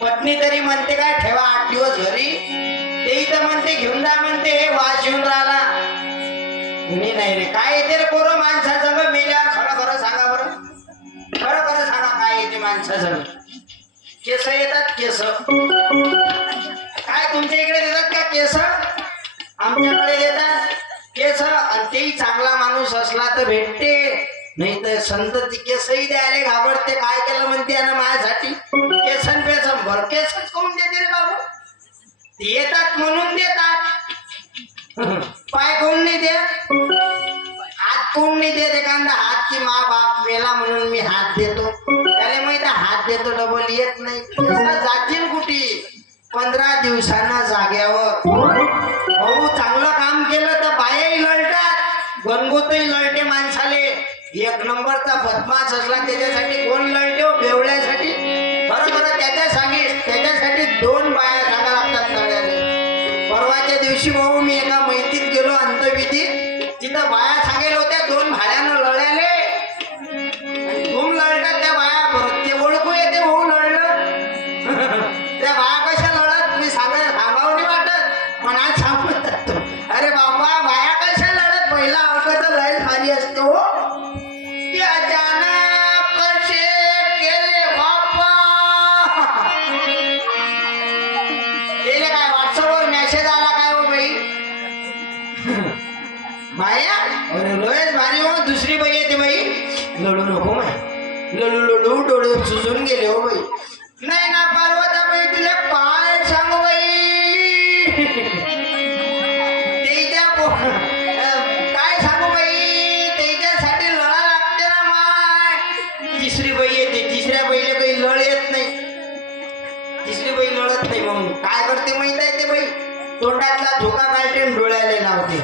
पत्नी तरी म्हणते काय ठेवा 8 दिवस घरी, तेही तर म्हणते घेऊन जा म्हणते, हे वास येऊन राहिला. कुणी नाही रे, काय येते रे पोरं माणसासंग मेल्या? खरं खरं सांगा बरं, खरं खरं सांगा काय येते माणसासंग? केस येतात केस. काय तुमच्या इकडे देतात का केस? आमच्याकडे देतात केस. आणि तेही चांगला माणूस असला तर भेटते, नाही तर संत केसही द्यायला घाबरते. काय केलं म्हणते ना माझ्यासाठी? केसन पेसन भर केसच कोण देते रे बाबू? ते येतात म्हणून देतात. पाय कोण नाही द्या, हात कोण नाही देत. एखादा हात की मा बाप मेला म्हणून मी हात देतो, त्याला माहिती हात देतो डबल येत नाही. जातील कुठे? 15 दिवसांना जाग्यावर. भाऊ चांगलं काम केलं तर बायाही लढतात, गणगोतही लढते माणसाले. एक नंबरचा बदमाश असला त्याच्यासाठी कोण लढते हो? बेवड्यासाठी. बरोबर त्याच्या त्याच्यासाठी 2 बाया सांगा लागतात लढायला. परवाच्या दिवशी भाऊ मी एका मैत्रीत गेलो अंतविधीत, तिथं बाया सांगेल होत्या 2 भाड्यानं लढायले. धूम लढतात त्या बाया. बरं ते ओळखू येते भाऊ लढलं. त्या बाया कशा लढत मी सांगावं नाही वाटत, पण आज सांगू जातो. अरे बाबा बाया कशा लढत? पहिला अवघड तर लय भारी असतो. की अचानक कसे केले बाप्पा, गेले काय व्हॉट्सअपवर मेसेज आला काय हो बाई? बाया अरे लयच भारी हो. दुसरी बाई येते बाई, लढू नको माय, लढू लढू डोळे सुजून गेले हो बाई. नाही ना पार्वता बाई तुला काय सांगू बाई, काय सांगू बाई, त्याच्यासाठी लढा लागते ना माय. तिसरी बाई येते, तिसऱ्या बाईला काही लढ येत नाही. तिसरी बाई लढत नाही. मग काय करते माहित आहे ते बाई? तोंडातला धोका काढते डोळ्याला लावते.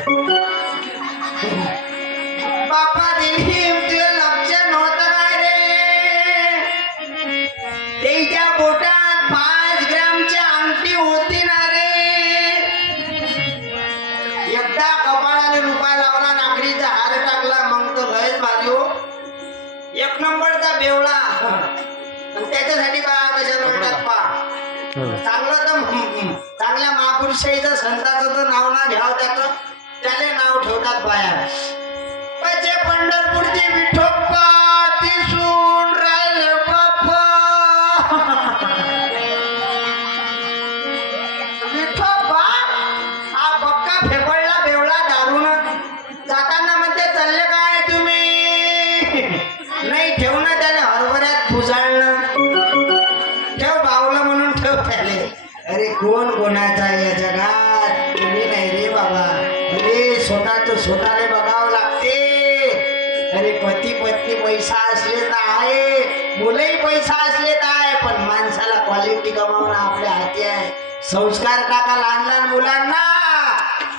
बापा देवी तुला लक्ष नव्हतं काय रे? त्याच्या बोटात 5 ग्रॅमची अंगठी होती ना रे. एकदा कपाळाने रुपया लावला, नागरीचा हार टाकला, मग तो लयच भारी हो. 1 नंबरचा बेवळा. आणि त्याच्यासाठी बा कशा लढतात पा. चांगलं तर चांगल्या महापुरुषाचं संताचं तर नाव ना घ्यावं, त्याला नाव ठेवतात बाया. पचे पंढरपूरची विठोप्पा दिसून राहिले बाप्पा. विठोप्पा हा पक्का फेपळला बेवळा दारून. जाताना म्हणते चालले काय तुम्ही? नाही ठेव ना त्याने हरभऱ्यात भुजाळणं. ठेव बावलं म्हणून ठेव त्याले. अरे कोण कोणाचा या जगात? तुम्ही नाही रे बाबा. अरे स्वतःला बघावं लागते. अरे पती पत्नी पैसा असले तर आहे, मुलंही पैसा असले तर आहे, पण माणसाला क्वालिटी कमावणं आपल्या हाती आहे. संस्कार टाका लहान लहान मुलांना.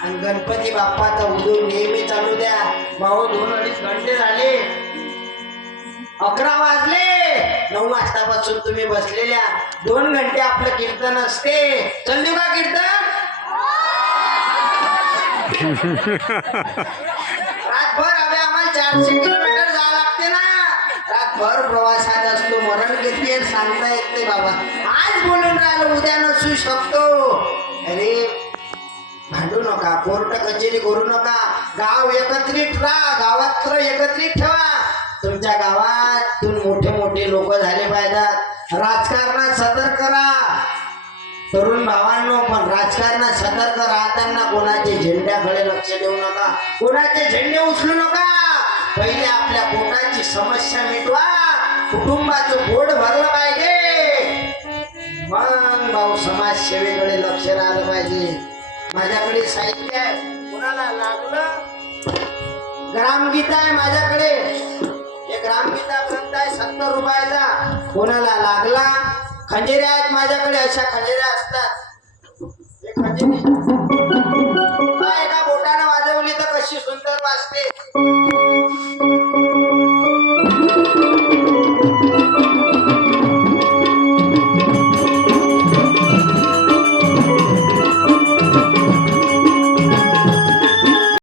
आणि गणपती बाप्पाचा उदू नेहमी चालू द्या. भाऊ 2-2.5 घंटे झाले, 11 वाजले. 9 वाजतापासून तुम्ही बसलेल्या. 2 घंटे आपलं कीर्तन असते. चालू का कीर्तन? रातभर अबे आम्हाला 400 किलोमीटर जावं लागते ना. रातभर प्रवासात असतो, मरण घेतली सांगता येत नाही बाबा. आज बोलून राहिलो उद्या नसू शकतो. अरे भांडू नका, कोर्ट कचेरी करू नका. गाव एकत्रित राहा, गावात एकत्रित ठेवा. तुमच्या गावातून मोठे मोठे लोक झाले पाहिजेत. राजकारणात सतर्क राहा तरुण भावांनो, पण राजकारणात सतर्क राहताना कोणाचे झेंड्याकडे लक्ष देऊ नका, कोणाचे झेंडे उचलू नका. पहिले आपल्या पोटाची समस्या मिटवा, कुटुंबाचं पोट भरलं पाहिजे, मग भाऊ समाजसेवेकडे लक्ष राहिलं पाहिजे. माझ्याकडे साहित्य आहे, कोणाला लागलं ग्रामगीता आहे माझ्याकडे. हे ग्रामगीता ग्रंथ आहे 70 रुपयाचा. कोणाला लागला खंजिऱ्या आहेत माझ्याकडे, अशा खंजिऱ्या असतात. हे खंजिरी एका बोटानं वाजवली तर कशी सुंदर वाजते.